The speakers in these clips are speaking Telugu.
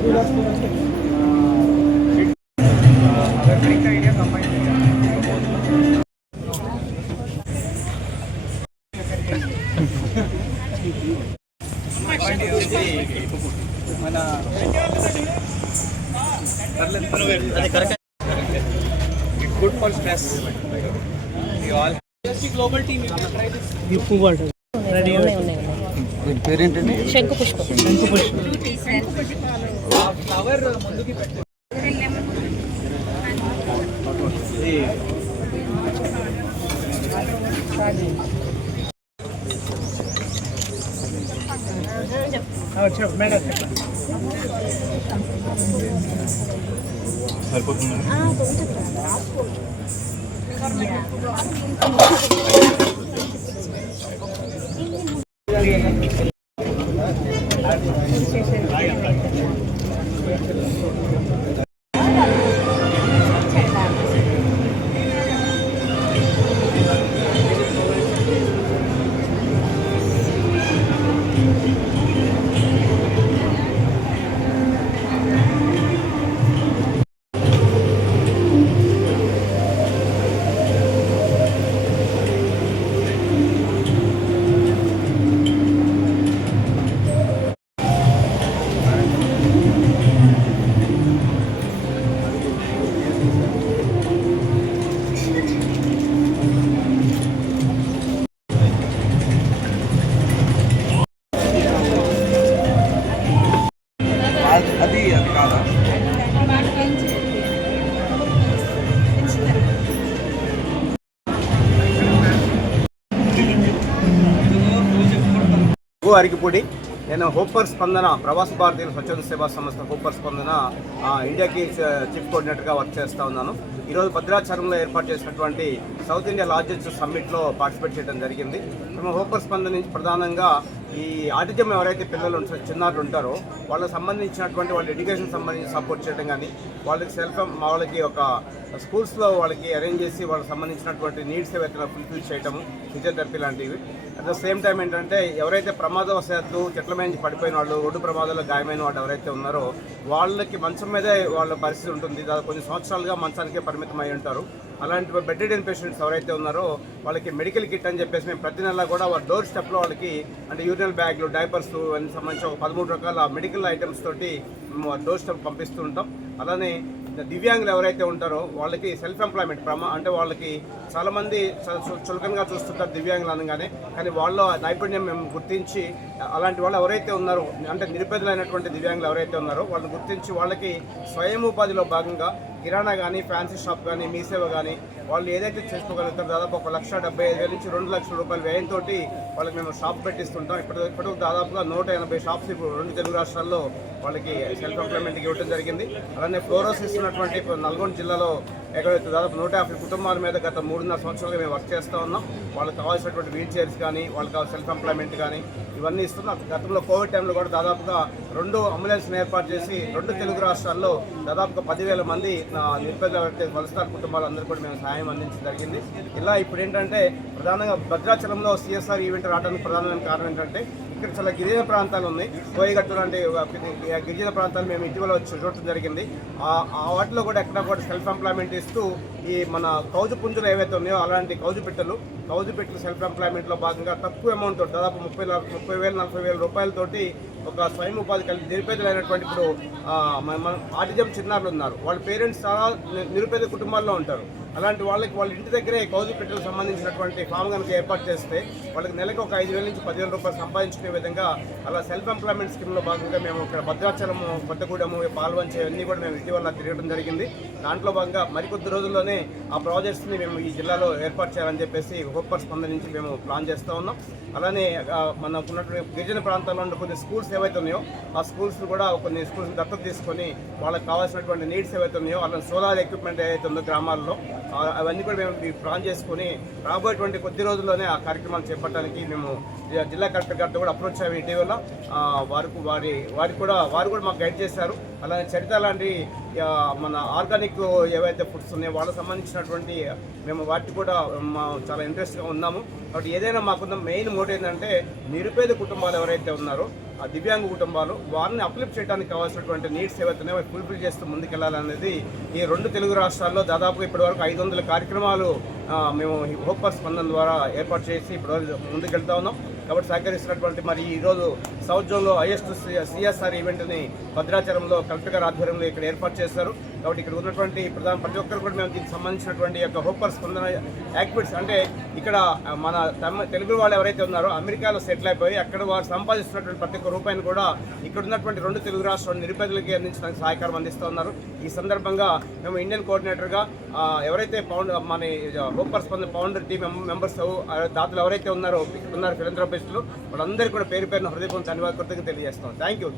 Good for stress. You all. Global team. You try this. You forward. Ready. Parent. శంకు పుష్పం. Flower ముందుకి పెట్టు. अच्छा मैं సరిపోతుంది. అది కాదా? అరికిపూడి. నేను హోపర్ స్పందన ప్రవాస భారతీయుల స్వచ్ఛంద సేవా సంస్థ హోపర్ స్పందన ఇండియాకి చీఫ్ కోఆర్డినేటర్గా వర్క్ చేస్తూ ఉన్నాను. ఈరోజు భద్రాచలంలో ఏర్పాటు చేసినటువంటి సౌత్ ఇండియా లార్జెస్ట్ సమ్మిట్లో పార్టిసిపేట్ చేయడం జరిగింది. మేము హోపర్ స్పందన నుంచి ప్రధానంగా ఈ ఆటిజం ఎవరైతే పిల్లలు చిన్నారులు ఉంటారో వాళ్ళకి సంబంధించినటువంటి వాళ్ళ ఎడ్యుకేషన్ సంబంధించి సపోర్ట్ చేయడం కానీ, వాళ్ళకి వాళ్ళకి ఒక స్కూల్స్లో వాళ్ళకి అరేంజ్ చేసి వాళ్ళకి సంబంధించినటువంటి నీడ్స్ ఏవైతే ఫుల్ఫిల్ చేయటము, ఫిజియోథెరపీ లాంటివి. అట్ ద సేమ్ టైం ఏంటంటే ఎవరైతే ప్రమాదవశాత్తు చెట్ల మీద పడిపోయిన వాళ్ళు, రోడ్డు ప్రమాదాల్లో గాయమైన వాళ్ళు ఎవరైతే ఉన్నారో వాళ్ళకి మంచం మీదే వాళ్ళ పరిస్థితి ఉంటుంది. దాదాపు కొన్ని సంవత్సరాలుగా మంచానికే పరిమితం అయి ఉంటారు. అలాంటి బెడ్ రిడెన్ పేషెంట్స్ ఎవరైతే ఉన్నారో వాళ్ళకి మెడికల్ కిట్ అని చెప్పేసి మేము ప్రతి నెల కూడా వాళ్ళ డోర్ స్టెప్లో వాళ్ళకి అంటే యూరినల్ బ్యాగ్లు, డైపర్స్ అన్ని సంబంధించి ఒక 13 రకాల మెడికల్ ఐటమ్స్ తోటి మేము డోర్ స్టెప్ పంపిస్తూ ఉంటాం. అలానే దివ్యాంగులు ఎవరైతే ఉంటారో వాళ్ళకి సెల్ఫ్ ఎంప్లాయ్మెంట్ అంటే వాళ్ళకి చాలామంది చులకనగా చూస్తుంటారు దివ్యాంగులు అనగానే, కానీ వాళ్ళ నైపుణ్యం మేము గుర్తించి అలాంటి వాళ్ళు ఎవరైతే ఉన్నారో అంటే నిరుపేదలైనటువంటి దివ్యాంగులు ఎవరైతే ఉన్నారో వాళ్ళని గుర్తించి వాళ్ళకి స్వయం ఉపాధిలో భాగంగా కిరాణా కానీ, ఫ్యాన్సీ షాప్ కానీ, మీ సేవ కానీ వాళ్ళు ఏదైతే చేసుకోగలుగుతారో దాదాపు 1,75,000 నుంచి 2 లక్షల రూపాయల వ్యయంతో వాళ్ళకి మేము షాప్ పెట్టిస్తుంటాం. ఇప్పటికి దాదాపుగా 180 షాప్స్ ఇప్పుడు 2 తెలుగు రాష్ట్రాల్లో వాళ్ళకి సెల్ఫ్ ఎంప్లాయ్మెంట్కి ఇవ్వడం జరిగింది. అలానే ఫ్లోరోసిస్ ఉన్నటువంటి నల్గొండ జిల్లాలో ఎక్కడైతే దాదాపు 150 కుటుంబాల మీద గత 3.5 సంవత్సరాలుగా మేము వర్క్ చేస్తూ ఉన్నాం. వాళ్ళకి కావాల్సినటువంటి వీల్ చైర్స్ కానీ, వాళ్ళకి కావాల్సిన సెల్ఫ్ ఎంప్లాయ్మెంట్ కానీ ఇవన్నీ ఇస్తున్నాం. గతంలో కోవిడ్ టైంలో కూడా దాదాపుగా 2 అంబులెన్స్ని ఏర్పాటు చేసి 2 తెలుగు రాష్ట్రాల్లో దాదాపుగా 10,000 మంది నిరుపేద వలస కుటుంబాలందరూ కూడా మేము సహాయం అందించడం జరిగింది. ఇలా ఇప్పుడు ఏంటంటే ప్రధానంగా భద్రాచలంలో సిఎస్ఆర్ ఈవెంట్ రావడానికి ప్రధానమైన కారణం ఏంటంటే ఇక్కడ చాలా గిరిజన ప్రాంతాలు ఉన్నాయి. కోయగట్టు లాంటి గిరిజన ప్రాంతాలు మేము ఇటీవల చూడటం జరిగింది. వాటిలో కూడా ఎక్కడ కూడా సెల్ఫ్ ఎంప్లాయ్మెంట్ ఇస్తూ ఈ మన కౌజు పుంజులు ఏవైతే ఉన్నాయో అలాంటి కౌజు పెట్టెలు సెల్ఫ్ ఎంప్లాయ్మెంట్లో భాగంగా తక్కువ అమౌంట్ తోటి దాదాపు 30,000 40,000 రూపాయలతోటి ఒక స్వయం ఉపాధి కలిసి నిరుపేదలైనటువంటి ఇప్పుడు మన ఆటిజం చిన్నారులు ఉన్నారు. వాళ్ళ పేరెంట్స్ చాలా నిరుపేద కుటుంబాల్లో ఉంటారు. అలాంటి వాళ్ళకి వాళ్ళ ఇంటి దగ్గరే కౌజు పెట్టెలకు సంబంధించినటువంటి ఫామ్ కనుక ఏర్పాటు చేస్తే వాళ్ళకి నెలకు ఒక 5,000 నుంచి 10,000 రూపాయలు సంపాదించుకునే విధంగా అలా సెల్ఫ్ ఎంప్లాయ్మెంట్ స్కీమ్లో భాగంగా మేము ఇక్కడ భద్రాచలము, కొత్తగూడెము, పాల్వంచే అన్నీ కూడా మేము ఇటీవల తిరగడం జరిగింది. దాంట్లో భాగంగా మరికొద్ది రోజుల్లోనే ఆ ప్రాజెక్ట్స్ని మేము ఈ జిల్లాలో ఏర్పాటు చేయాలని చెప్పేసి హోపర్ స్పందన నుంచి మేము ప్లాన్ చేస్తూ ఉన్నాం. అలానే మనకు ఉన్నటువంటి గిరిజన ప్రాంతాల్లో ఉన్న కొన్ని స్కూల్స్ ఏవైతే ఉన్నాయో ఆ స్కూల్స్ కూడా కొన్ని స్కూల్స్ దత్తత తీసుకొని వాళ్ళకి కావాల్సినటువంటి నీడ్స్ ఏవైతే ఉన్నాయో అలానే సోలార్ ఎక్విప్మెంట్ ఏవైతే ఉందో గ్రామాల్లో అవన్నీ కూడా మేము ప్లాన్ చేసుకుని రాబోయేటువంటి కొద్ది రోజుల్లోనే ఆ కార్యక్రమాలు చేపట్టడానికి మేము జిల్లా కలెక్టర్ గారితో కూడా అప్రోచ్ అయ్యి ఇటీవల వారు కూడా మాకు గైడ్ చేశారు. అలానే చరిత్ర లాంటి మన ఆర్గానిక్ ఏవైతే ఫుడ్స్ ఉన్నాయో వాళ్ళకి సంబంధించినటువంటి మేము వాటికి కూడా చాలా ఇంట్రెస్ట్గా ఉన్నాము. కాబట్టి ఏదైనా మాకున్న మెయిన్ మోటివ్ ఏంటంటే నిరుపేద కుటుంబాలు ఎవరైతే ఉన్నారో ఆ దివ్యాంగ కుటుంబాలు వారిని అప్లిఫ్ట్ చేయడానికి కావాల్సినటువంటి నీడ్స్ ఏవైతున్నాయో ఫుల్ఫిల్ చేస్తూ ముందుకెళ్లాలనేది ఈ 2 తెలుగు రాష్ట్రాల్లో దాదాపు ఇప్పటివరకు 500 కార్యక్రమాలు మేము హోప్ ఫర్ స్పందన ద్వారా ఏర్పాటు చేసి ఇప్పుడు ముందుకెళ్తా ఉన్నాం. కాబట్టి సహకరిస్తున్నటువంటి మరి ఈరోజు సౌత్ జోన్లో హైయెస్ట్ సిఎస్ఆర్ ఈవెంట్ని భద్రాచలంలో కలెక్టర్ గారి ఆధ్వర్యంలో ఇక్కడ ఏర్పాటు చేశారు. కాబట్టి ఇక్కడ ఉన్నటువంటి ప్రతి ఒక్కరు కూడా మేము దీనికి సంబంధించినటువంటి యొక్క హోప్ ఫర్ స్పందన యాక్టివిటీస్ అంటే ఇక్కడ మన తెలుగు వాళ్ళు ఎవరైతే ఉన్నారో అమెరికాలో సెటిల్ అయిపోయి అక్కడ వారు సంపాదిస్తున్నటువంటి ప్రతి ఒక్క రూపాయిని కూడా ఇక్కడ ఉన్నటువంటి 2 తెలుగు రాష్ట్రాలు నిరుపేదలకి అందించడానికి సహకారం అందిస్తూ ఉన్నారు. ఈ సందర్భంగా మేము ఇండియన్ కోఆర్డినేటర్గా ఎవరైతే మన హోప్ ఫర్ స్పందన ఫౌండర్ టీమ్ మెంబర్స్ దాతలు ఎవరైతే ఉన్నారో ఉన్నారు ఫిలంథ్రోపిస్టులు వాళ్ళందరికీ కూడా పేరు పేరున హృదయపూర్వక ధన్యవాదాలు తెలియజేస్తాం. Thank you.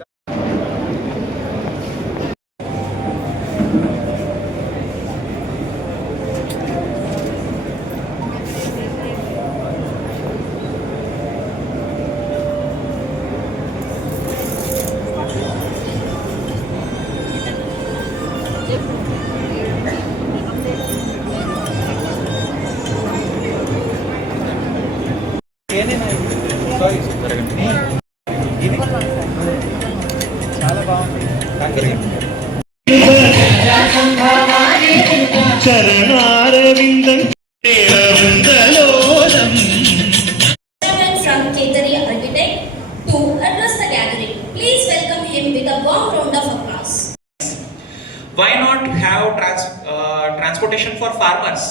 చాలా బాగుంది. చరణారవిందం from Ketari Architect to address the gathering. Please welcome him with a warm round of applause. Why not have transportation for farmers?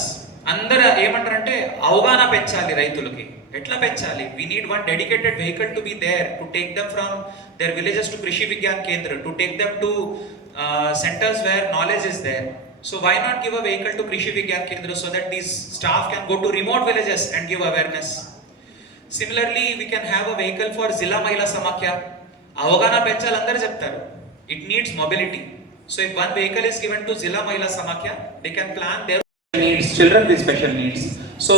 అందరూ ఏమంటారంటే అవగాహన పెంచాలి రైతులకి. ఎట్లా పెంచాలి? We need one dedicated vehicle to be there to take them from their villages to Krishi Vigyan Kendra, to take them to centers where knowledge is there. So why not give a vehicle to Krishi Vigyan Kendra so that these staff can go to remote villages and give awareness. Similarly, we can have a vehicle for Zilla Mahila Samakhya. అవగాహన పెంచాలి అందరూ చెప్తారు. It needs mobility. So if one vehicle is given to Zilla Mahila Samakhya, they can plan their needs, children with special needs. So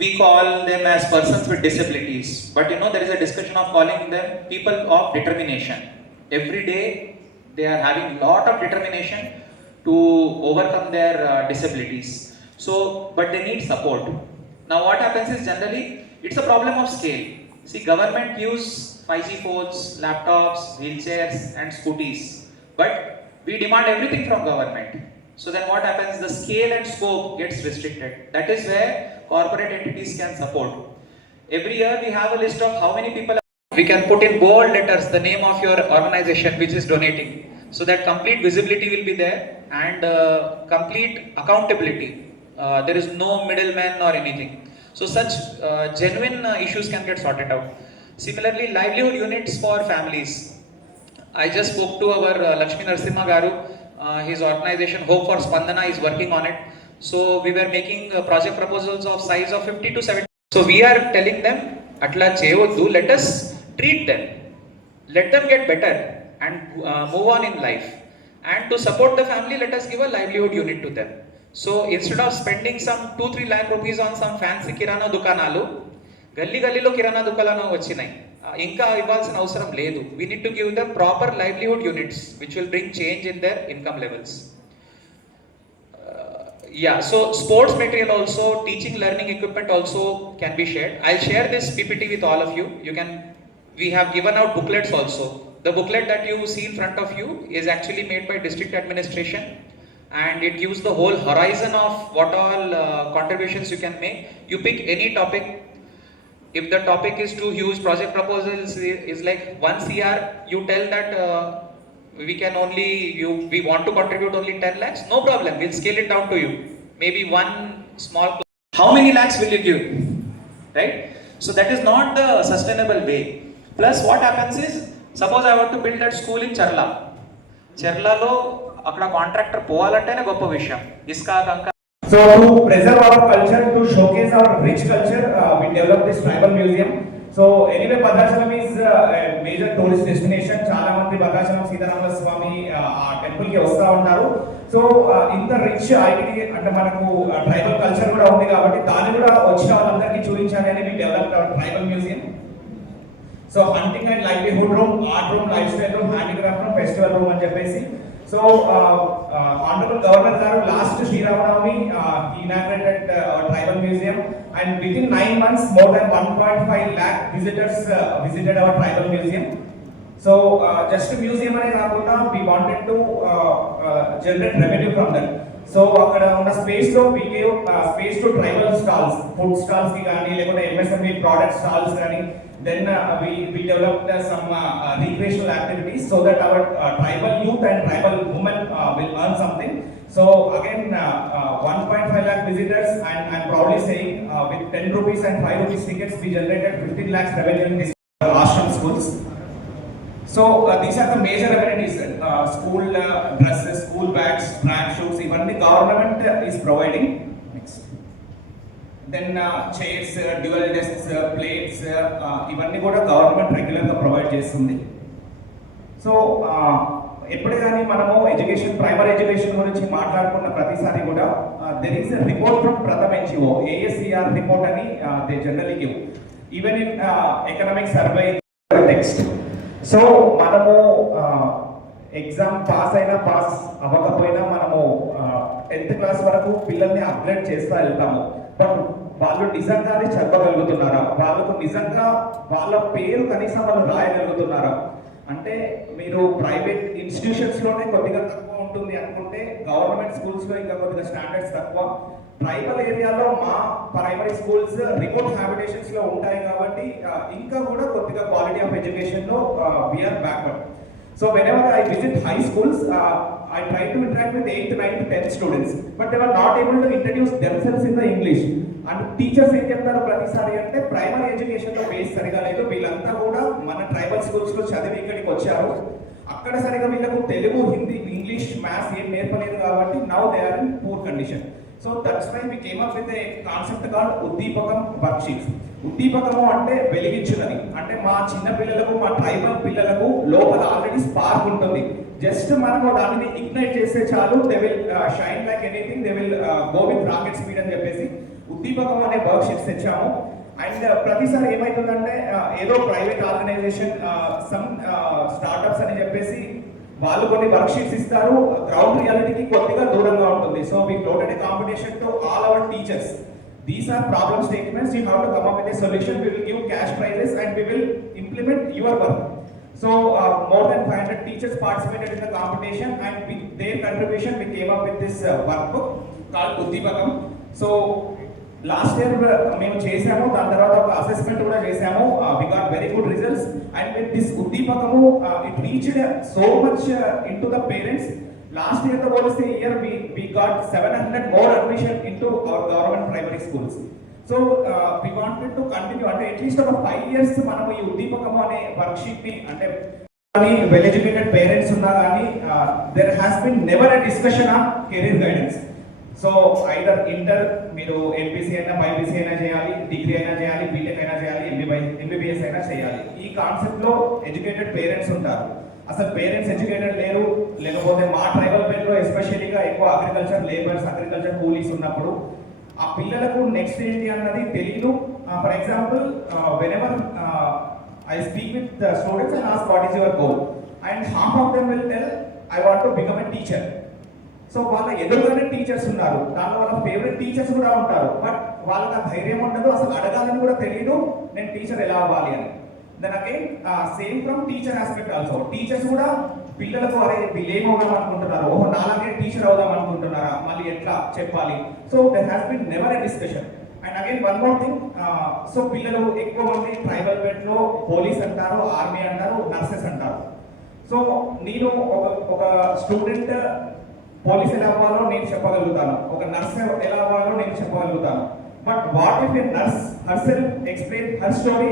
we call them as persons with disabilities, but there is a discussion of calling them people of determination. Every day they are having lot of determination to overcome their disabilities. So but they need support. Now what happens is generally it's a problem of scale. See, government use 5G phones, laptops, wheelchairs and scooties, but we demand everything from government. So then what happens? The scale and scope gets restricted. That is where corporate entities can support. Every year we have a list of how many people we can put in bold letters the name of your organization which is donating, so that complete visibility will be there and complete accountability. There is no middleman or anything. So such genuine issues can get sorted out. Similarly, livelihood units for families. I just spoke to our Lakshmi Narasimha Garu. His organization Hope for Spandana is working on it. So we were making project proposals of size of 50 to 70. So we are telling them, atla cheyodu, let us treat them, let them get better and move on in life. And to support the family, let us give a livelihood unit to them. So instead of spending some 2-3 lakh rupees on some fancy kirana dukanalu, గల్లీ గల్లీలో కిరాణా దుకాణాలు వచ్చినాయి, ఇంకా ఇవ్వాల్సిన అవసరం లేదు. We need to give them proper livelihood units which will bring change in their income levels. So sports material also, teaching learning equipment also can be shared. I'll share this PPT with all of you. We have given out booklets also. The booklet that you see in front of you is actually made by district administration, and it gives the whole horizon of what all contributions you can make. You pick any topic. If the topic is too huge, project proposals is like 1 CR, you tell that we want to contribute only 10 lakhs, no problem, we'll scale it down to you. Maybe one small, how many lakhs will you give? Right? So that is not the sustainable way. Plus what happens is, suppose I want to build that school in Cherlalo, akkada contractor povalantene goppa vishayam. Iska kanka. So to preserve our culture, to showcase our rich culture, we developed this tribal museum. So anyway, Bhadrachalam is a major tourist destination. Chala mandi Bhadrachalam Sitaramala Swami temple ki vasta untaru. So inta rich identity ante manaku tribal culture kuda undi kabatti dani kuda vachina vallandariki chuvinchali ani we developed our tribal museum. So hunting and livelihood room, art room, life style room, handicraft room, festival room అని చెప్పేసి. సో ఆనరబుల్ గవర్నర్ గారు last Sri Rama Navami he inaugurated tribal museum, and within 9 months more than 1.5 lakh visitors visited our tribal museum. So just museum ane kaakunda we wanted to generate revenue from that. So అక్కడ ఉన్న స్పేస్ లో we gave space to tribal stalls, food stalls ki gaani lekota MSME product stalls gaani. Then we developed some recreational activities so that our tribal youth and tribal women will earn something. So again 1.5 lakh visitors, and I'm proudly saying with 10 rupees and 5 rupees tickets we generated 15 lakhs revenue in this ashram schools. So these are the major amenities, school dresses, school bags, track shoes, even the government is providing. Next. Then chairs, dual desks, plates, ఇవన్నీ కూడా గవర్నమెంట్ రెగ్యులర్గా ప్రొవైడ్ చేస్తుంది. సో ఎప్పుడు కానీ మనము ఎడ్యుకేషన్, ప్రైమరీ ఎడ్యుకేషన్ గురించి మాట్లాడుకున్న ప్రతిసారి కూడా there is a report from Pratham NGO, ASCR report అని they generally give even in economic survey text. So మనము ఎగ్జామ్ పాస్ అయినా పాస్ అవ్వకపోయినా మనము 10th క్లాస్ వరకు పిల్లల్ని అప్గ్రేడ్ చేస్తూ వెళ్తాము. బట్ వాళ్ళు నిజంగానే చదవగలుగుతున్నారా, వాళ్ళకు నిజంగా వాళ్ళ పేరు కనీసం వాళ్ళు రాయగలుగుతున్నారా అంటే, మీరు ప్రైవేట్ ఇన్స్టిట్యూషన్స్లోనే కొద్దిగా తక్కువ ఉంటుంది అనుకుంటే గవర్నమెంట్ స్కూల్స్లో ఇంకా కొద్దిగా స్టాండర్డ్స్ తక్కువ. ట్రైబల్ ఏరియాలో మా ప్రైమరీ స్కూల్స్ రిమోట్ హ్యాబిటేషన్స్లో ఉంటాయి కాబట్టి ఇంకా కూడా కొద్దిగా క్వాలిటీ ఆఫ్ ఎడ్యుకేషన్లో we are backward. So whenever I visit high schools, I try to interact with 8th, 9th, 10th students, but they were not able to introduce themselves in the English. And teachers ఏం చెప్తారు ప్రతిసారి అంటే, ప్రైమరీ ఎడ్యుకేషన్లో బేస్ సరిగా లేదు, వీళ్ళంతా కూడా మన ట్రైబల్ స్కూల్స్లో చదివి ఇక్కడికి వచ్చారు, అక్కడ సరిగా వీళ్ళకు తెలుగు, హిందీ, ఇంగ్లీష్, మ్యాథ్స్ ఏం నేర్పలేదు కాబట్టి now they are in poor condition. So that's why we came up with a concept called ఉద్దీపకం వర్క్షీట్స్. ఉద్దీపకము అంటే వెలిగించున్నది, అంటే మా చిన్న పిల్లలకు, మా ట్రైబల్ పిల్లలకు లోపల ఆల్రెడీ స్పార్క్ ఉంటుంది, జస్ట్ మనము దానిని ఇగ్నైట్ చేస్తే చాలు, they will shine like anything, they will go with rocket speed అని చెప్పేసి ఉద్దీపకం అనే వర్క్ షీట్స్ తెచ్చాము. అండ్ ప్రతిసారి ఏమవుతుందంటే, ఏదో ప్రైవేట్ ఆర్గనైజేషన్, సమ్ స్టార్టప్స్ అని చెప్పేసి వాళ్ళు కొన్ని వర్క్ షీట్స్ ఇస్తారు, గ్రౌండ్ రియాలిటీకి కొద్దిగా దూరంగా ఉంటుంది. So we floated A competition to all our teachers. These are problem statements, you have to come up with a solution, we will give cash prizes and we will implement your work. So more than 500 teachers participated in the competition, and with their contribution we came up with this workbook called Uddipakam. So last year మేము చేసాము, దాని తర్వాత ఒక అసెస్మెంట్ కూడా చేసాము, we got very good results, and with this Uddipakamu it reached so much into the parents. Last year the policy year we got 700 more admission into our government primary schools. So we wanted to continue, అంటే అట్లీస్ట్ ఒక 5 years మనము ఈ ఉద్దీపకము అనే వర్క్ షీట్ ని, అంటే వెల్ ఎడ్యుకేటెడ్ పేరెంట్స్ ఉన్నా కానీ there has been never a discussion on career guidance. So either inter మీరు ఎంపీసీ అయినా బైపీసీ అయినా చేయాలి, డిగ్రీ అయినా చేయాలి, బీటెక్ అయినా చేయాలి, ఎంబీబీఎస్ అయినా చేయాలి. ఈ కాన్సెప్ట్ లో ఎడ్యుకేటెడ్ పేరెంట్స్ ఉంటారు. అసలు పేరెంట్స్ ఎడ్యుకేటెడ్ లేరు, లేకపోతే మా ట్రైబల్ బెల్ట్లో ఎస్పెషలీగా ఎక్కువ అగ్రికల్చర్ లేబర్స్, అగ్రికల్చర్ కూలీస్ ఉన్నప్పుడు ఆ పిల్లలకు నెక్స్ట్ ఏంటి అన్నది తెలియదు. For example whenever I speak with the students and ask what is your goal, and half of them will tell I want to become a teacher. So వాళ్ళ ఎదురుగానే టీచర్స్ ఉన్నారు, దానిలో వాళ్ళ ఫేవరెట్ టీచర్స్ కూడా ఉంటారు, బట్ వాళ్ళకి ఆ ధైర్యం ఉండదు, అసలు అడగాలని కూడా తెలియదు నేను టీచర్ ఎలా అవ్వాలి అని. Then again same from teacher aspect also, teachers కూడా పిల్లలకు అరే వీళ్ళు ఏమవుదాం అనుకుంటున్నారు, ఓహో నాలాగే టీచర్ అవుదాం అనుకుంటున్నారా, మళ్ళీ ఎట్లా చెప్పాలి. So there has been never a discussion. And again one more thing, so పిల్లలు ఎక్కువ మంది ట్రైబల్ బెల్ట్లో పోలీస్ అంటారు, ఆర్మీ అంటారు, నర్సెస్ అంటారు. సో నేను ఒక స్టూడెంట్ పోలీస్ ఎలా అవ్వాలో నేను చెప్పగలుగుతాను, ఒక నర్స్ ఎలా అవ్వాలో నేను చెప్పగలుగుతాను, but what if a nurse herself explain her story,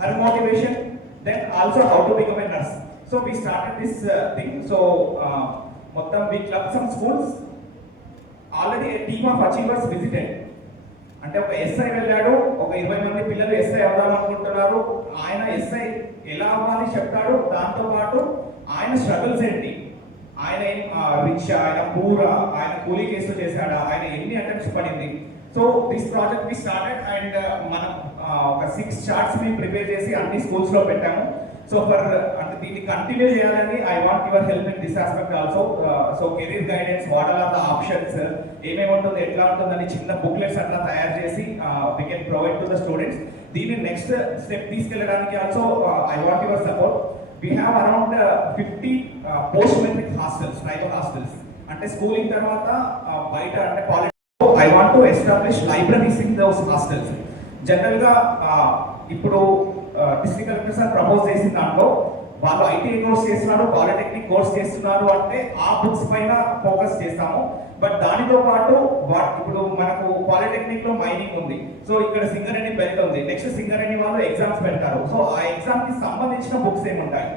her motivation, then also how to become a nurse. So we started this thing. So మొత్తం we club some schools, already a team of achievers visited. అంటే ఒక ఎస్ఐ వెళ్ళాడు, ఒక 20 మంది పిల్లలు ఎస్ఐ అవుదాం అనుకుంటున్నారు, ఆయన ఎస్ఐ ఎలా అవ్వాలి చెప్తాడు, దాంతోపాటు ఆయన స్ట్రగుల్స్ ఏంటి, ఆయన రిచ్, ఆయన పూర్, ఆయన కూలీ కేసులు చేశాడా, ఆయన ఎన్ని అటెంప్ట్స్ పడింది. So this project we started, and మన ఒక 6 చార్ట్స్ మేము ప్రిపేర్ చేసి అన్ని స్కూల్స్లో పెట్టాము. సో ఫర్ అంటే దీన్ని కంటిన్యూ చేయాలని I want your help in this aspect also. So career guidance, what are the options, ఏమేమి ఉంటుంది, ఎట్లా ఉంటుందని చిన్న బుక్లెట్స్ అట్లా తయారు చేసి we can provide to the students. దీన్ని నెక్స్ట్ స్టెప్ తీసుకెళ్ళడానికి also I want your support. We have around 50 post matric hostels, tribal hostels. అంటే స్కూలింగ్ తర్వాత బయట అంటే college I want to establish libraries in those hostels. జనరల్గా ఇప్పుడు డిస్ట్రిక్ట్ కలెక్టర్ సార్ ప్రపోజ్ చేసిన దాంట్లో వాళ్ళు ఐటీఐ కోర్స్ చేస్తున్నారు, పాలిటెక్నిక్ కోర్స్ చేస్తున్నారు అంటే ఆ బుక్స్ పైన ఫోకస్ చేస్తాము. బట్ దానితో పాటు ఇప్పుడు మనకు పాలిటెక్నిక్ లో మైనింగ్ ఉంది, సో ఇక్కడ సింగరేణి బెల్ట్ ఉంది, నెక్స్ట్ సింగరేణి వాళ్ళు ఎగ్జామ్స్ పెడతారు. సో ఆ ఎగ్జామ్ కి సంబంధించిన బుక్స్ ఏముంటాయి,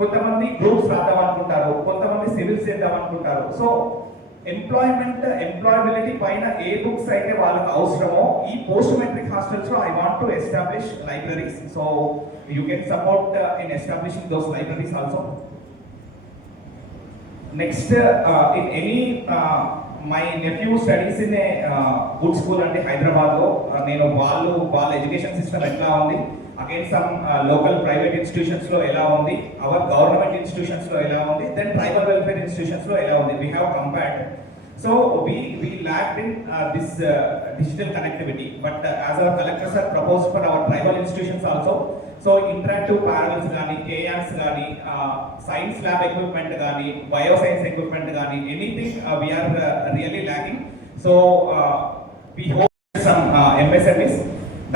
కొంతమంది గ్రూప్స్ రాద్దాం అనుకుంటారు, కొంతమంది సివిల్స్ చేద్దాం అనుకుంటారు. సో ఎంప్లాయబిలిటీ పైన ఏ బుక్స్ అయితే వాళ్ళకి అవసరమో ఈ పోస్ట్ మెట్రిక్ హాస్టల్స్ లో I want to establish libraries. So you can support in establishing those libraries also. Next in any my nephew studies in a good school అంటే హైదరాబాద్ లో నేను వాళ్ళ ఎడ్యుకేషన్ సిస్టమ్ ఎట్లా ఉంది, again some local private institutions లో ఎలా ఉంది, అవర్ గవర్నమెంట్ ఇన్స్టిట్యూషన్స్ లో ఎలా ఉంది, దెన్ ట్రైబల్ వెల్ఫేర్ ఇన్స్టిట్యూషన్స్ లో ఎలా ఉంది, we have compared. So we lacked in this digital connectivity, but as our collectors are proposed for our tribal institutions also, so interactive parallels gaani, KANs gaani, science lab equipment gaani, bioscience equipment gaani, anything we are really lacking. So we hope some MSMEs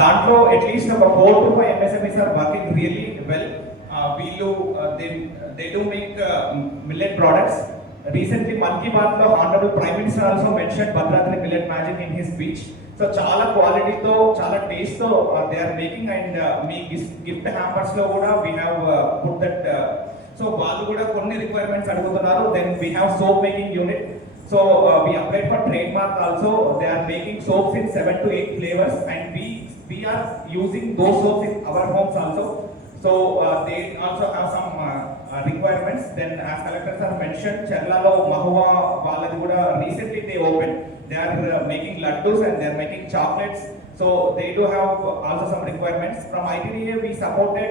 దాంట్లో అట్లీస్ట్ ఒక 4 to 5 MSMEs are working really well. వీళ్ళు they do make millet products. Recently Mann Ki Baat లో Honorable Prime Minister also mentioned Bhadrathri Millet Magic in his speech. So చాలా క్వాలిటీతో, చాలా టేస్ట్ తో they are making, and me gift hampers లో కూడా we have put that. So వాళ్ళు కూడా కొన్ని రిక్వైర్మెంట్స్ అడుగుతున్నారు. Then we have soap making unit. So we applied for trademark also. They are making soaps in 7 to 8 flavors, and we are using those soaps in our homes also. So they also have some requirements. Then as collectors have mentioned, Cherlalo Mahua Valadi kuda recently they opened. They are making laddus and they are making chocolates. So they do have also some requirements. From ITDA we supported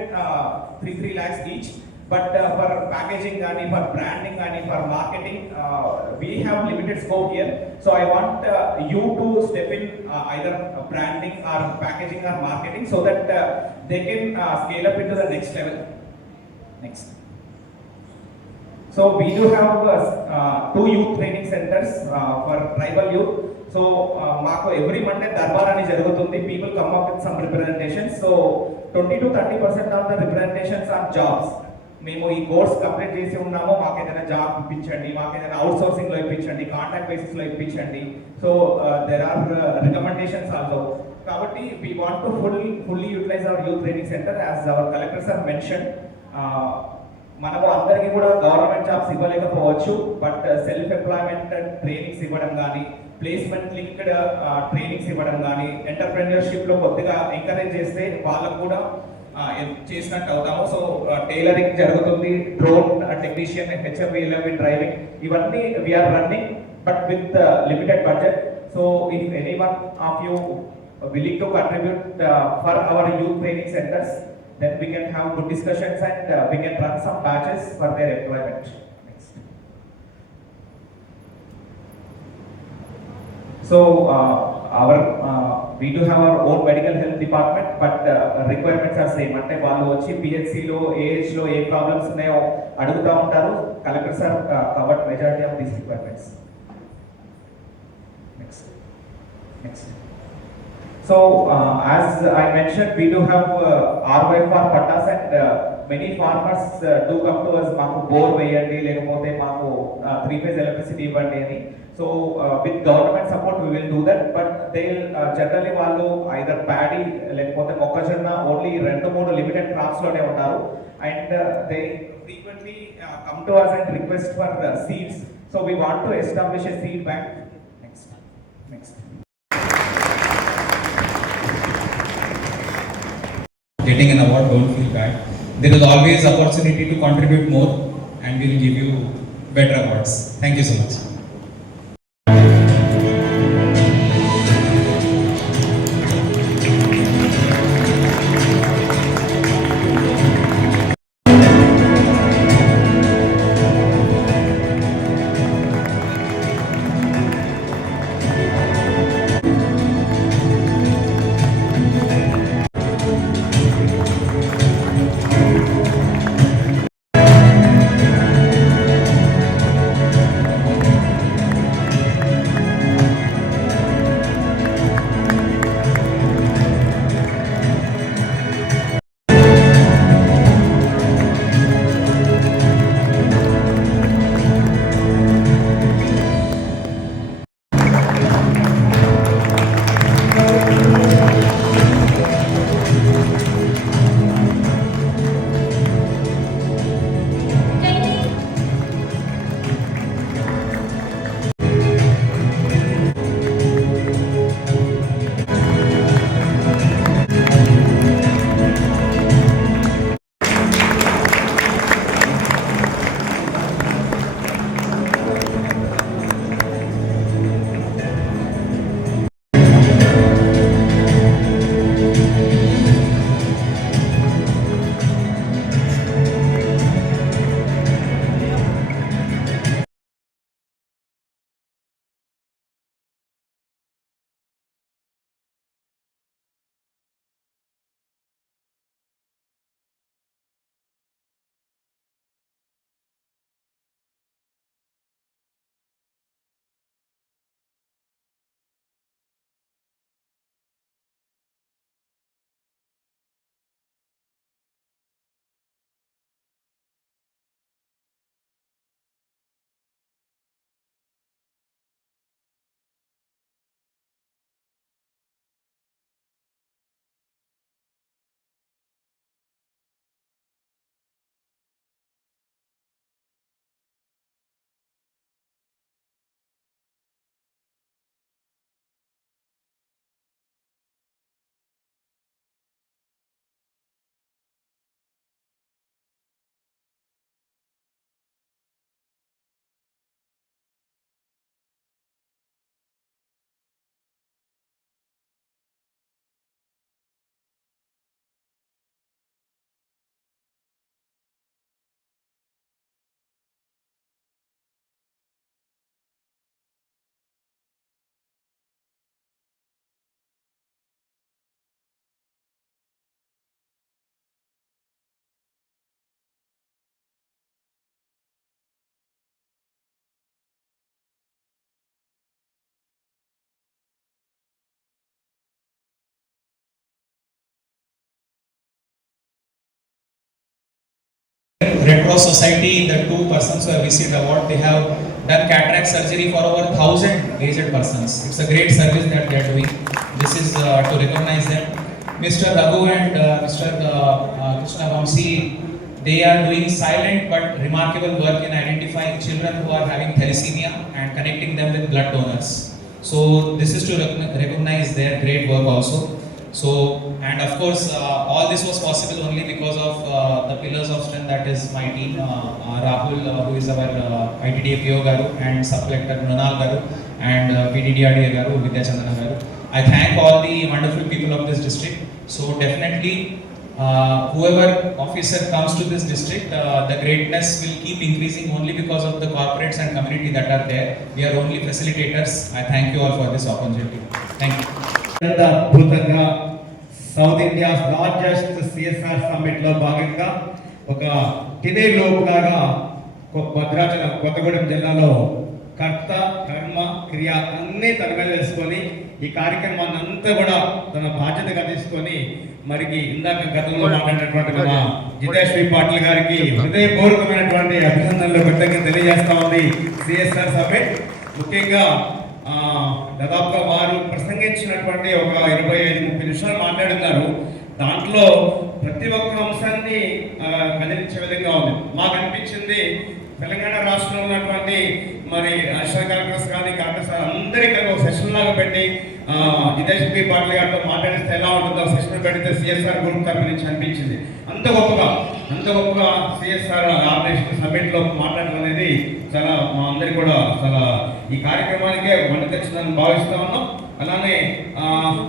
3 lakhs each. But for packaging gaani, for branding gaani, for marketing, we have limited scope here. So I want you to step in either branding or packaging or marketing, so that they can scale up into the next level. Next. So we do have 2 youth training centers for tribal youth. So మాకు every Monday దర్బార్ అని జరుగుతుంది. People come up with some representations. So 20 to 30% of the representations are jobs. మేము ఈ కోర్స్ కంప్లీట్ చేసి ఉన్నాము, మాకు ఏదైనా జాబ్ ఇప్పించండి, మాకు ఏదైనా అవుట్ సోర్సింగ్ లో ఇప్పించండి, కాంట్రాక్ట్ బేసిస్ లో ఇప్పించండి. So there are recommendations also. కాబట్టి we want to fully utilize our youth training center as our collectors have mentioned. మనము అందరికీ కూడా గవర్నమెంట్ జాబ్స్ ఇవ్వలేకపోవచ్చు, బట్ సెల్ఫ్ ఎంప్లాయ్మెంట్ ట్రైనింగ్స్ ఇవ్వడం కానీ, ప్లేస్మెంట్ లింక్డ్ ట్రైనింగ్స్ ఇవ్వడం కానీ, ఎంటర్ప్రెన్యూర్షిప్ లో కొద్దిగా ఎంకరేజ్ చేస్తే వాళ్ళకు కూడా చేసినట్టు అవుతాము. సో టైలరింగ్ జరుగుతుంది, డ్రోన్ టెక్నీషియన్, HMV11 డ్రైవింగ్, ఇవన్నీ we are running but with limited budget. So if any one of you willing to contribute for our youth training centers, then we can have good discussions and we can run some batches for their employment. Next. So we do have our own medical health department, but requirements are same. అంటే వాళ్ళు వచ్చి PHC లో AH లో ఏ ప్రాబ్లమ్స్ ఉన్నాయో అడుగుతూ ఉంటారు. Collectors are covered majority of these requirements. Next. So as I mentioned, we do have RYFR pattas, and many farmers do come to us, maaku bore veyandi lekapothe maaku 3-phase electricity ivvandi ani. So with government support we will do that, but they generally vallu either paddy lekapothe mokkajonna only 2-3 limited crops lone untaru, and they frequently come to us and request for seeds. So we want to establish a seed bank. Next. Getting an award, don't feel bad. There is always opportunity to contribute more, and we will give you better awards. Thank you so much. Red Cross Society, the 2 persons who have received the award, they have done cataract surgery for over 1,000 aged persons. It's a great service that they are doing. This is to recognize them. Mr. Raghu and Mr. Krishna Vamsi, they are doing silent but remarkable work in identifying children who are having thalassemia and connecting them with blood donors. So this is to recognize their great work also. So, and of course, all this was possible only because of the pillars of strength, that is my team, Rahul, who is our ITDA PO Garu, and Sub-Collector Nunal Garu, and PDDRDA Garu, Vidya Chandana Garu. I thank all the wonderful people of this district. So definitely, whoever officer comes to this district, the greatness will keep increasing only because of the corporates and community that are there. We are only facilitators. I thank you all for this opportunity. Thank you. అద్భుతంగా south India's largest CSR summit లో భాగంగా ఒక టినే లోక్ లాగా భద్రాచలం కొత్తగూడెం జిల్లాలో కర్త కర్మ క్రియ అన్నీ తన మీద వేసుకొని ఈ కార్యక్రమాన్ని అంతా కూడా తన బాధ్యతగా తీసుకొని మరికి ఇందాక గతంలో మాట్లాడినటువంటి మన జితేష్ వి పాటిల్ గారికి హృదయపూర్వకమైనటువంటి అభినందనలు కృతజ్ఞతలు తెలియజేస్తా ఉంది సిఎస్ఆర్ సమ్మిట్. ముఖ్యంగా దాదాపుగా వారు ప్రసంగించినటువంటి ఒక 25-30 నిమిషాలు మాట్లాడుతున్నారు. దాంట్లో ప్రతి ఒక్క అంశాన్ని కదిలించే విధంగా ఉంది. మాకు అనిపించింది తెలంగాణ రాష్ట్రంలో ఉన్నటువంటి మరి అడిషనల్ కలెక్టర్స్ కానీ కలెక్టర్స్ అందరికీ ఒక సెషన్ లాగా పెట్టి జితేష్ బి పాటిల్ గారితో మాట్లాడిస్తే ఎలా ఉంటుందో సెషన్ పెడితే సిఎస్ఆర్ గ్రూప్ తరఫు నుంచి అనిపించింది. అంత గొప్పగా సిఎస్ఆర్ ఆర్గనైజేషన్ సమ్మిట్ లో మాట్లాడడం అనేది చాలా మా అందరికి కూడా చాలా ఈ కార్యక్రమానికే వంట తెచ్చిందని భావిస్తా ఉన్నాం. అలానే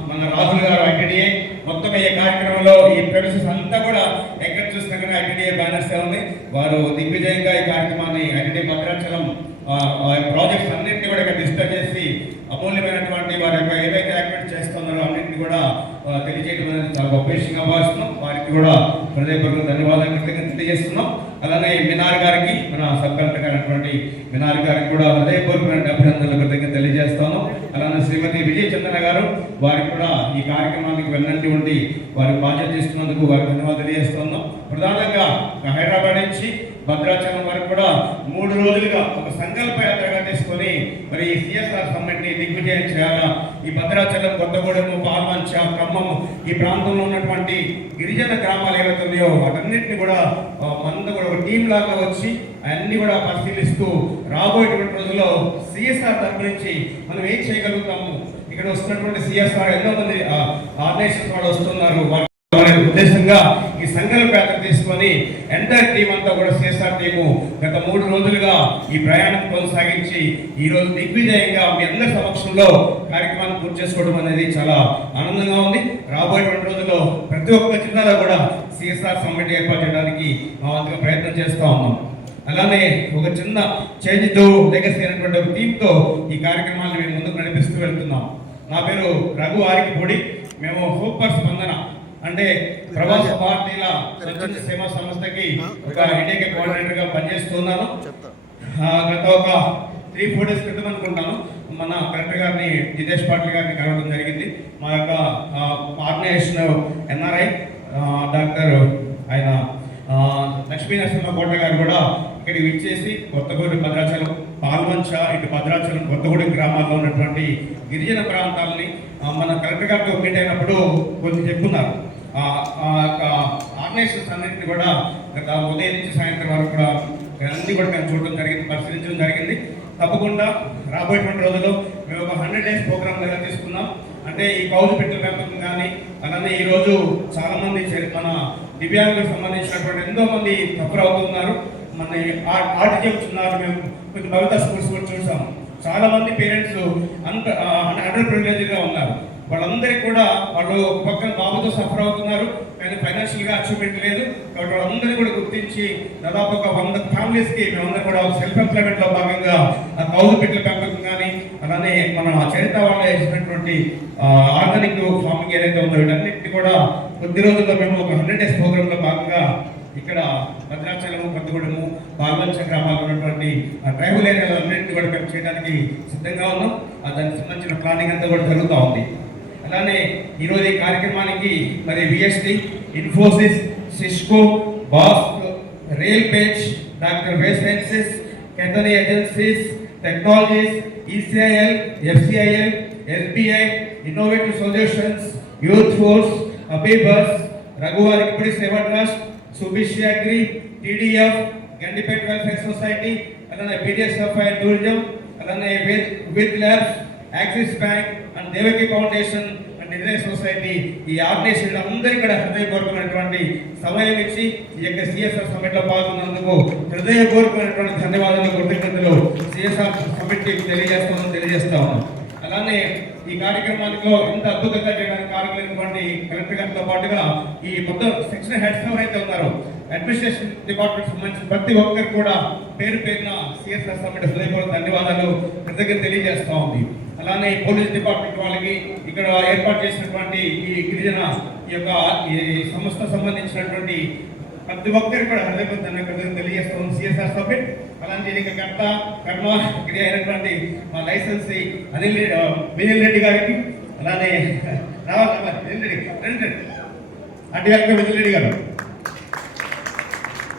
మన రాహుల్ గారు ఐటీడీఏ మొత్తం ఈ కార్యక్రమంలో ఈ ప్రొడ్యూసర్స్ అంతా కూడా ఎక్కడ చూసినా కానీ ఐటీడీఏ బ్యానర్స్ ఉంది. వారు దిగ్విజయంగా ఈ కార్యక్రమాన్ని ఐటీడీఏ భద్రాచలం ప్రాజెక్ట్స్ అన్నింటినీ కూడా ఇక్కడ డిస్కస్ చేసి అమూల్యమైనటువంటి వారి యొక్క ఏదైతే యాక్టివిటీ చేస్తున్నారో అన్నింటినీ కూడా తెలియజేయడం అనేది చాలా గొప్ప విషయంగా భావిస్తున్నాం. వారికి కూడా హృదయపూర్వక ధన్యవాదాలు తెలియజేస్తున్నాం. అలానే మినార్ గారికి, మన సబ్ కలెక్టర్ అయినటువంటి మినార్ గారికి కూడా హృదయపూర్వకమైన అభినందనలు కృతజ్ఞత తెలియజేస్తాను. అలానే శ్రీమతి విజయ చందన గారు, వారికి కూడా ఈ కార్యక్రమానికి వెన్నంటి ఉండి వారి బాధ్యత చేస్తున్నందుకు వారికి ధన్యవాదాలు తెలియజేస్తున్నాం. ప్రధానంగా హైదరాబాద్ నుంచి భద్రాచలం వరకు కూడా 3 రోజులుగా ఒక సంకల్ప యాత్రగా తీసుకొని మరి ఈ సిఎస్ఆర్ సమ్మిట్ ని దిగ్విజయం చేయాలా. ఈ భద్రాచలం, కొత్తగూడెం, పాల్మంచ, ఖమ్మం ఈ ప్రాంతంలో ఉన్నటువంటి గిరిజన గ్రామాలు ఏవైతే ఉన్నాయో వాటన్నింటినీ కూడా మనంతా కూడా ఒక టీం లాగా వచ్చి అన్ని కూడా పరిశీలిస్తూ రాబోయేటువంటి రోజుల్లో సిఎస్ఆర్ తరఫు నుంచి మనం ఏం చేయగలుగుతాము, ఇక్కడ వస్తున్నటువంటి సిఎస్ఆర్ ఎంతో మంది ఆర్గనైజేషన్స్ వాళ్ళు వస్తున్నారు, ఉద్దేశంగా ఈ సంకల్ప యాత్ర తీసుకొని ఎంటైర్ టీం అంతా కూడా సిఎస్ఆర్ టీము గత 3 రోజులుగా ఈ ప్రయాణం కొనసాగించి ఈ రోజు దిగ్విజయంగా మీ అందరి సమక్షంలో కార్యక్రమాన్ని పూర్తి చేసుకోవడం అనేది చాలా ఆనందంగా ఉంది. రాబోయేటువంటి రోజుల్లో ప్రతి ఒక్క జిల్లాలో కూడా సిఎస్ఆర్ సమ్మిట్ ఏర్పాటు చేయడానికి మా వంతుగా ప్రయత్నం చేస్తూ ఉన్నాం. అలానే ఒక చిన్న చేంజ్ టు లెగసీ అనేటువంటి ఒక టీంతో ఈ కార్యక్రమాన్ని మేము ముందుకు నడిపిస్తూ వెళ్తున్నాం. నా పేరు రఘు ఆరికిపూడి. మేము హోపర్ స్పందన అంటే ప్రవాస భారతీయుల స్వచ్ఛంద సేవా సంస్థకి ఒక ఇండియాకి కోఆర్డినేటర్ గా పనిచేస్తున్నాను. గత ఒక 3-4 డేస్ క్రితం అనుకుంటాను మన కలెక్టర్ గారిని, జితేష్ పాటిల్ గారిని కలవడం జరిగింది. మా యొక్క ఆర్గనైజేషన్ ఎన్ఆర్ఐ డాక్టర్ ఆయన లక్ష్మీ నరసింహ కోట గారు కూడా ఇక్కడికి విచ్చేసి కొత్తగూడెం, భద్రాచలం, పాల్వంచ, ఇటు భద్రాచలం, కొత్తగూడెం గ్రామాల్లో ఉన్నటువంటి గిరిజన ప్రాంతాలని మన కలెక్టర్ గారితో మీట్ అయినప్పుడు కొంచెం చెప్పున్నారు. ఆర్గనైజేషన్స్ అన్నింటినీ కూడా గత ఉదయం నుంచి సాయంత్రం వరకు కూడా అన్ని కూడా మేము చూడడం జరిగింది, పరిశీలించడం జరిగింది. తప్పకుండా రాబోయేటువంటి రోజుల్లో మేము ఒక 100 days ప్రోగ్రామ్ దగ్గర తీసుకున్నాం. అంటే ఈ కౌలు పెట్టెల పెంపకం కానీ, అలానే ఈరోజు చాలా మంది మన దివ్యాంగులకు సంబంధించినటువంటి ఎంతో మంది సఫర్ అవుతున్నారు. మన ఆర్టిజమ్స్ ఉన్నారు. మేము కొన్ని భవిత స్కూల్స్ కూడా చూసాము. చాలా మంది పేరెంట్స్ అండర్ ప్రివిలేజ్గా ఉన్నారు. వాళ్ళందరికీ కూడా వాళ్ళు ఒక పక్కన బాబుతో సఫర్ అవుతున్నారు, కానీ ఫైనాన్షియల్గా అచీవ్మెంట్ లేదు. కాబట్టి వాళ్ళందరినీ కూడా గుర్తించి దాదాపు ఒక 100 ఫ్యామిలీస్కి మేమందరం కూడా సెల్ఫ్ ఎంప్లాయ్మెంట్లో భాగంగా కౌలు పెట్టెల పెంపకం కానీ, అలానే మన చరిత్ర వాళ్ళు చేసినటువంటి ఆర్గానిక్ ఫార్మింగ్ ఏదైతే ఉందో వీటన్నిటిని కూడా కొద్ది రోజుల్లో మేము ఒక 100 days ప్రోగ్రాంలో భాగంగా ఇక్కడ భద్రాచలము, కొత్తగూడెము, పాల్వంచ గ్రామాల్లో ఉన్నటువంటి ట్రైబల్ ఏరియాలు అన్నింటినీ కూడా మేము చేయడానికి సిద్ధంగా ఉన్నాం. దానికి సంబంధించిన ప్లానింగ్ అంతా కూడా జరుగుతూ ఉంది. అలానే ఈరోజు ఈ కార్యక్రమానికి మరి VST, Infosys, Cisco, bask, Rail Page, Dr. Waste Sciences, Catholic Agencies, Technologies, ECIL, FCIL, SBI, Innovative Solutions, Youth Force, Abibus, Raghuvar Equity Seva Trust, Subishi Agri, TDF, Gandipet Welfare Society, BDSF and Tourism, with Labs, Axis Bank, and Devaki Foundation, design society ఈ ఆర్గనైజేషన్ అందరికీ కూడా హృదయపూర్వకమైనటువంటి సమయం ఇచ్చి ఈ యొక్క సిఎస్ఆర్ సమ్మిట్ లో పాల్గొన్నందుకు హృదయపూర్వకమైనటువంటి ధన్యవాదాలు కృతజ్ఞతలు సిఎస్ఆర్ సమ్మిట్ కి తెలియజేస్తా ఉన్నాం. అలానే ఈ కార్యక్రమాల్లో ఇంత అద్భుతంగా చేయడానికి కారణమైనటువంటి కలెక్టర్ గారితో పాటుగా ఈ మొత్తం సెక్షన్ హెడ్స్ ఎవరైతే ఉన్నారో అడ్మినిస్ట్రేషన్ డిపార్ట్మెంట్ సంబంధించిన ప్రతి ఒక్కరికి కూడా పేరు పేరున సిఎస్ఆర్ సమ్మిట్ హృదయపూర్వక ధన్యవాదాలు కృతజ్ఞత తెలియజేస్తా ఉంది. అలానే పోలీస్ డిపార్ట్మెంట్ వాళ్ళకి ఇక్కడ ఏర్పాటు చేసినటువంటి ఈ గిరిజన ఈ యొక్క సంస్థ సంబంధించినటువంటి ప్రతి ఒక్కరికి కూడా హృదయపూర్వక తెలియజేస్తాం సిఎస్ఆర్ సబ్మిట్. అలాంటి దీనికి కర్మ క్రియ అయినటువంటి మా లైసెన్స్ విజయ్ రెడ్డి గారికి, అలానే అడ్డి విజయ్ రెడ్డి గారు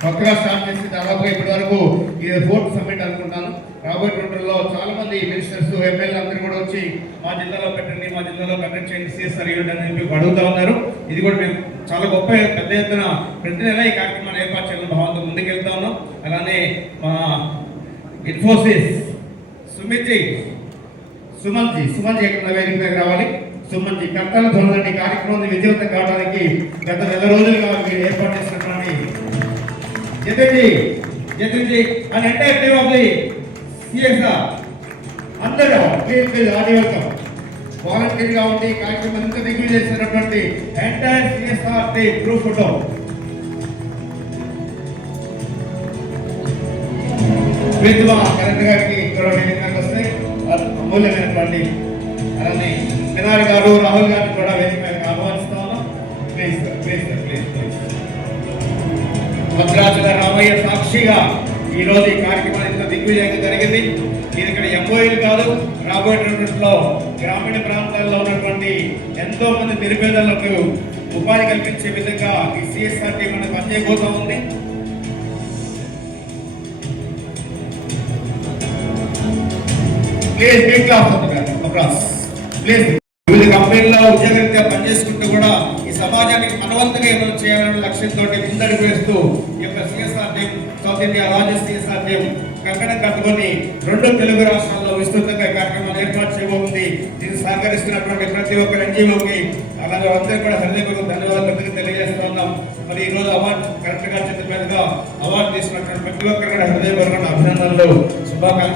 కొత్తగా స్టార్ట్ చేసి దాదాపుగా ఇప్పటి వరకు ఇది 4th సమ్మిట్ అనుకుంటాను. రాబోయే రోజుల్లో చాలా మంది మినిస్టర్స్ ఎమ్మెల్యేలు అందరూ కూడా వచ్చి మా జిల్లాలో పెట్టండి, మా జిల్లాలో కండక్ట్ చేయండి సిఎస్ఆర్ ఈవెంట్ అని చెప్పి అడుగుతా ఉన్నారు. ఇది కూడా మేము చాలా గొప్ప పెద్ద ఎత్తున ప్రతి నెల ఈ కార్యక్రమాన్ని ఏర్పాటు చేయాలని భావంతో ముందుకెళ్తా ఉన్నాం. అలానే మా ఇన్ఫోసిస్ సుమన్జీ ఎక్కడ వేదిక మీద రావాలి. సుమన్జీ కట్టాల ధోరణి కార్యక్రమం విజయవంతం కావడానికి గత 9 రోజులుగా మీరు ఏర్పాటు చేసినటువంటి జతిన్జీ and entire team of the CSR అందరూ ప్లీజ్ ఆడి వెల్కమ్. వాలంటీర్ గా ఉండి కార్యక్రమం అంతా దిగులు చేసినటువంటి entire CSR team group photo. విద్వా correct గారికి ఇక్కడ వేదికకు వస్తాయి అమూల్యమైనటువంటి. అలానే నినారి గారు రాహుల్ గారిని కూడా వేదిక ఆహ్వానిస్తా ఉన్నాం. Please please please Bhadrachala Ramayya సాక్షిగా ఈ రోజు ఈ కార్యక్రమం ఇంత దిగ్విజయంగా జరిగింది. ఇది ఇక్కడ ఎంఓఏలు కాదు, రాబోయే రోజుల్లో గ్రామీణ ప్రాంతాల్లో ఉన్నటువంటి ఎంతో మంది నిరుపేదలకు ఉపాధి కల్పించే విధంగా ఈ సిఎస్ఆర్ టీం అనేది పనిచేయబోతా ఉంది. Please big clap please. వివిధ కంపెనీల్లో ఉద్యోగరీత్యా పనిచేసుకుంటూ కూడా ఈ సమాజానికి మనవంతుగా ఏమైనా చేయాలనే లక్ష్యంతో ముందడుగు వేస్తూ ఈ యొక్క CSR team, south India largest CSR team కంకణం కట్టుకొని 2 తెలుగు రాష్ట్రాల్లో విస్తృతంగా కార్యక్రమాలు ఏర్పాటు చేయబోతుంది. దీన్ని సహకరిస్తున్నటువంటి ప్రతి ఒక్క ఎన్జిఓకి అలాగే అందరికీ కూడా హృదయపూర్వక ధన్యవాదాలు తెలియజేస్తూ ఉన్నాం. మరి ఈ రోజు అవార్డు కలెక్టర్ గారి చేతుల మీదుగా అవార్డు తీసుకున్నటువంటి ప్రతి ఒక్కరు కూడా హృదయపూర్వక అభినందనలు, శుభాకాంక్షలు.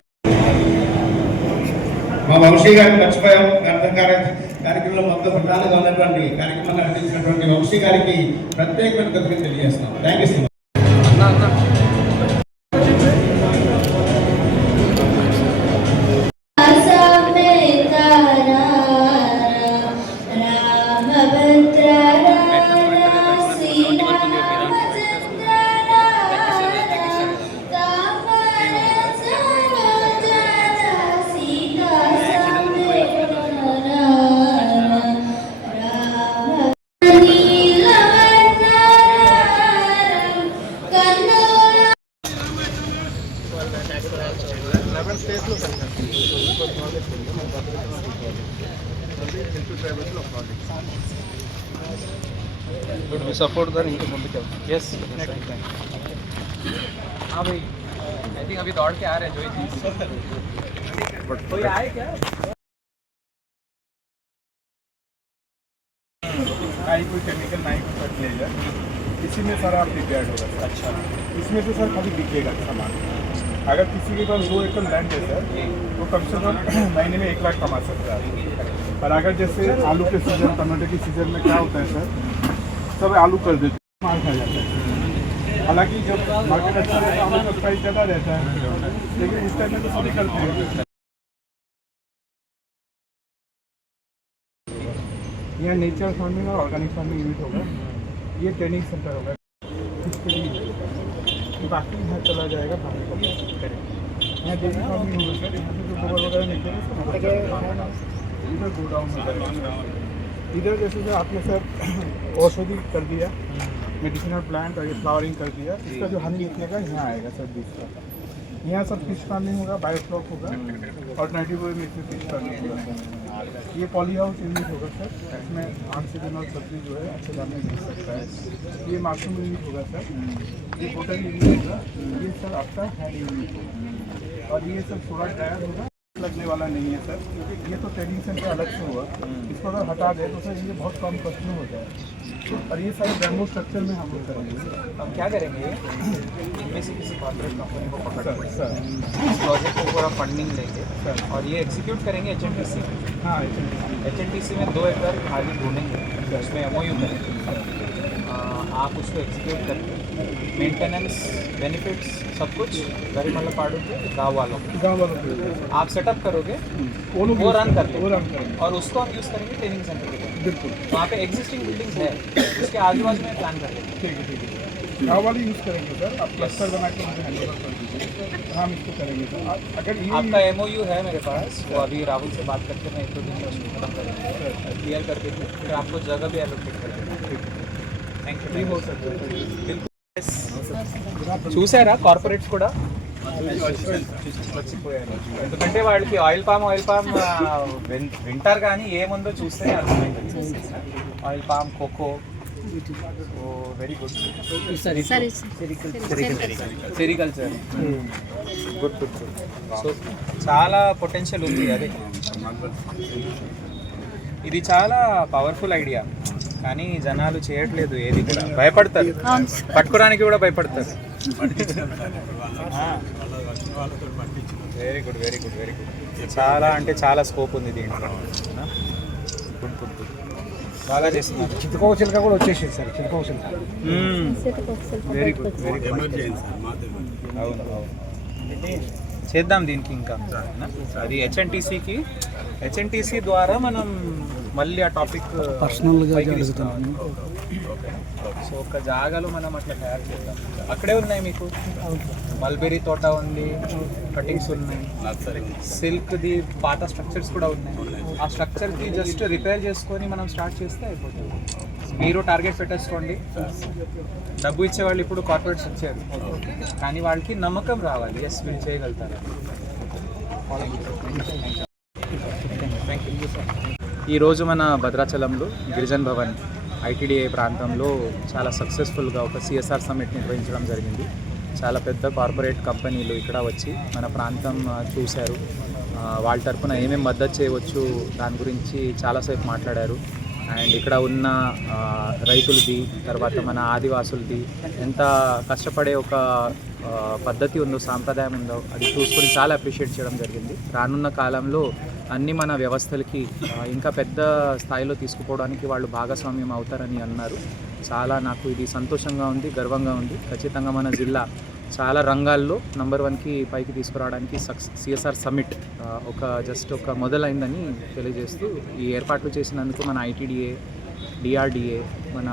మా వంశీ గారిని మర్చిపోయాం. అర్థం కార్యక్రమంలో మొత్తం ప్రధానంగా ఉన్నటువంటి కార్యక్రమాన్ని అందించినటువంటి వంశీ గారికి ప్రత్యేకమైన కృతజ్ఞతలు తెలియజేస్తున్నాం. Thank you so much. But we support the yes. हाँ भाई, I think अभी दौड़ के आ रहे हैं जो ही चीज। कोई आए क्या? कोई केमिकल नहीं, कोई फर्टिलाइजर, इसी में सारा प्रिपेयर्ड होगा। अच्छा, इसमें से सर खाली बिकेगा सामान। अगर किसी के पास 2 एकड़ लैंड है सर, तो कम से कम महीने में 1 लाख कमा सकता है। और अगर जैसे आलू के सीजन, टमाटर के सीजन में क्या होता है सर, सब आलू कर देते हैं, माल खा जाता है। हालांकि जब मार्केट अच्छा रहता है आलू का प्राइस ज़्यादा रहता है, लेकिन इस टाइम में तो सभी करते हैं। यहाँ नेचर फार्मिंग और ऑर्गेनिक फार्मिंग यूनिट होगा, ये ट्रेनिंग सेंटर होगा। बाकी यहाँ चला जाएगा पानी का यहाँ डेयरी फार्मिंग होगा सर। यहाँ से जो गोबर वगैरह निकलेगा इधर गोडाउन में, इधर जैसे सर आपने सर औषधि कर दिया, मेडिसिनल प्लांट और ये फ्लावरिंग कर दिया, इसका जो हनी निकलेगा यहाँ आएगा सर बीज का। यहाँ सब फिश फार्मिंग होगा, बायोफ्लॉक होगा, ऑल्टरनेटिव वे में इसमें फिश फार्मिंग होगा। ये पॉली हाउस यूनिट होगा सर, इसमें ऑक्सीजन और सब्जी जो है अच्छे दाम में मिल सकता है। ये माशरूम यूनिट होगा सर, ये होटल यूनिट होगा, ये सर आपका हैंड यूनिट होगा, और ये सब थोड़ा ड्रायर होगा, लगने वाला नहीं है सर, क्योंकि ये तो ट्रेडिंग सेंटर अलग से हुआ, इसको अगर हटा दें तो सर ये बहुत कम कॉस्ट में हो जाए। और ये सारे बैम्बू स्ट्रक्चर में हम लोग करेंगे। हम क्या करेंगे, इनमें से किसी कॉर्पोरेट कंपनी को पकड़ सर सर इस प्रोजेक्ट को पूरा फंडिंग लेंगे और ये एग्जीक्यूट करेंगे HNTC में। हाँ HNTC में 2 एकड़ खाली ढूंढेंगे, उसमें MOU करेंगे, आप उसको एग्जीक्यूट करके मेंटेनेंस बेनिफिट्स सब कुछ गरीमल्ला पाड़ू के गाँव वालों को आप सेटअप करोगे, वो रन करते और उसको हम यूज़ करेंगे ट्रेनिंग सेंटर के लिए। बिल्कुल, वहाँ पे एग्जिस्टिंग बिल्डिंग्स है, उसके आजू बाजू में प्लान कर लेंगे। ठीक है गाँव वाले यूज़ करेंगे सर, आप क्लस्टर बना के मुझे हैंड ओवर कर दीजिए, हम इसको करेंगे सर। अगर ये आपका MOU है मेरे पास, वो अभी राहुल से बात करके मैं 1-2 दिन में उसको खत्म करेंगे, क्लियर कर देंगे, फिर आपको जगह भी एलोकेट कर देंगे। థ్యాంక్ యూ हो सकता है बिल्कुल చూసారా కార్పొరేట్స్ కూడా ఎందుకంటే వాళ్ళకి ఆయిల్ పామ్ వింటారు కానీ ఏముందో చూస్తే అర్థమైంది. Oil palm, cocoa, very good sericulture, good good good. So చాలా పొటెన్షియల్ ఉంది. అదే ఇది చాలా పవర్ఫుల్ ఐడియా, కానీ జనాలు చేయట్లేదు, ఏది కూడా భయపడతారు, పట్టుకోవడానికి కూడా భయపడతారు. Very good very good very good. చాలా అంటే చాలా స్కోప్ ఉంది దీంట్లో. గుడ్ గుడ్ గుడ్, బాగా చేస్తున్నారు. చిత్తుకోవ చిలుక కూడా వచ్చేసింది సార్, చిత్తుకోవ చిలుక వెరీ గుడ్ వెరీ గుడ్. అవును అవును, చేద్దాం దీనికి ఇంకా. అది HNTC ద్వారా మనం మళ్ళీ ఆ టాపిక్ పర్సనల్గా సో ఒక జాగాలో మనం అట్లా తయారు చేద్దాం. అక్కడే ఉన్నాయి మీకు, మల్బెరీ తోట ఉంది, కటింగ్స్ ఉన్నాయి, సిల్క్ది పాత స్ట్రక్చర్స్ కూడా ఉన్నాయి. ఆ స్ట్రక్చర్కి జస్ట్ రిపేర్ చేసుకొని మనం స్టార్ట్ చేస్తే అయిపోతుంది. మీరు టార్గెట్ పెట్టేసుకోండి. డబ్బు ఇచ్చేవాళ్ళు ఇప్పుడు కార్పొరేట్స్ వచ్చారు, కానీ వాళ్ళకి నమ్మకం రావాలి, ఎస్ వీళ్ళు చేయగలుగుతారు. ఈరోజు మన భద్రాచలంలో గిరిజన్ భవన్ ITDA ప్రాంతంలో చాలా సక్సెస్ఫుల్గా ఒక CSR సమ్మిట్ నిర్వహించడం జరిగింది. చాలా పెద్ద కార్పొరేట్ కంపెనీలు ఇక్కడ వచ్చి మన ప్రాంతం చూశారు. వాళ్ళ తరఫున ఏమేమి మద్దతు చేయవచ్చు దాని గురించి చాలాసేపు మాట్లాడారు. అండ్ ఇక్కడ ఉన్న రైతులది, తర్వాత మన ఆదివాసులది ఎంత కష్టపడే ఒక పద్ధతి ఉందో, సాంప్రదాయం ఉందో, అది చూసుకొని చాలా అప్రిషియేట్ చేయడం జరిగింది. రానున్న కాలంలో అన్ని మన వ్యవస్థలకి ఇంకా పెద్ద స్థాయిలో తీసుకుపోవడానికి వాళ్ళు భాగస్వామ్యం అవుతారని అన్నారు. చాలా నాకు ఇది సంతోషంగా ఉంది, గర్వంగా ఉంది. ఖచ్చితంగా మన జిల్లా చాలా రంగాల్లో నంబర్ 1కి పైకి తీసుకురావడానికి CSR సమ్మిట్ ఒక మొదలైందని తెలియజేస్తూ ఈ ఏర్పాట్లు చేసినందుకు మన ITDA, DRDA, మన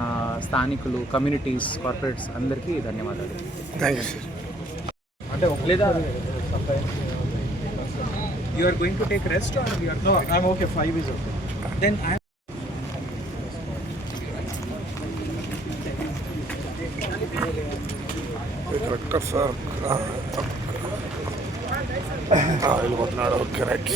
స్థానికులు, కమ్యూనిటీస్, కార్పొరేట్స్ అందరికీ ధన్యవాదాలు. Thank you sir. అంటే లేదా you are going to take rest or you are? No, I'm okay. 5 is okay. Then I correct sir. వెళ్ళిపోతున్నాడు. Okay right.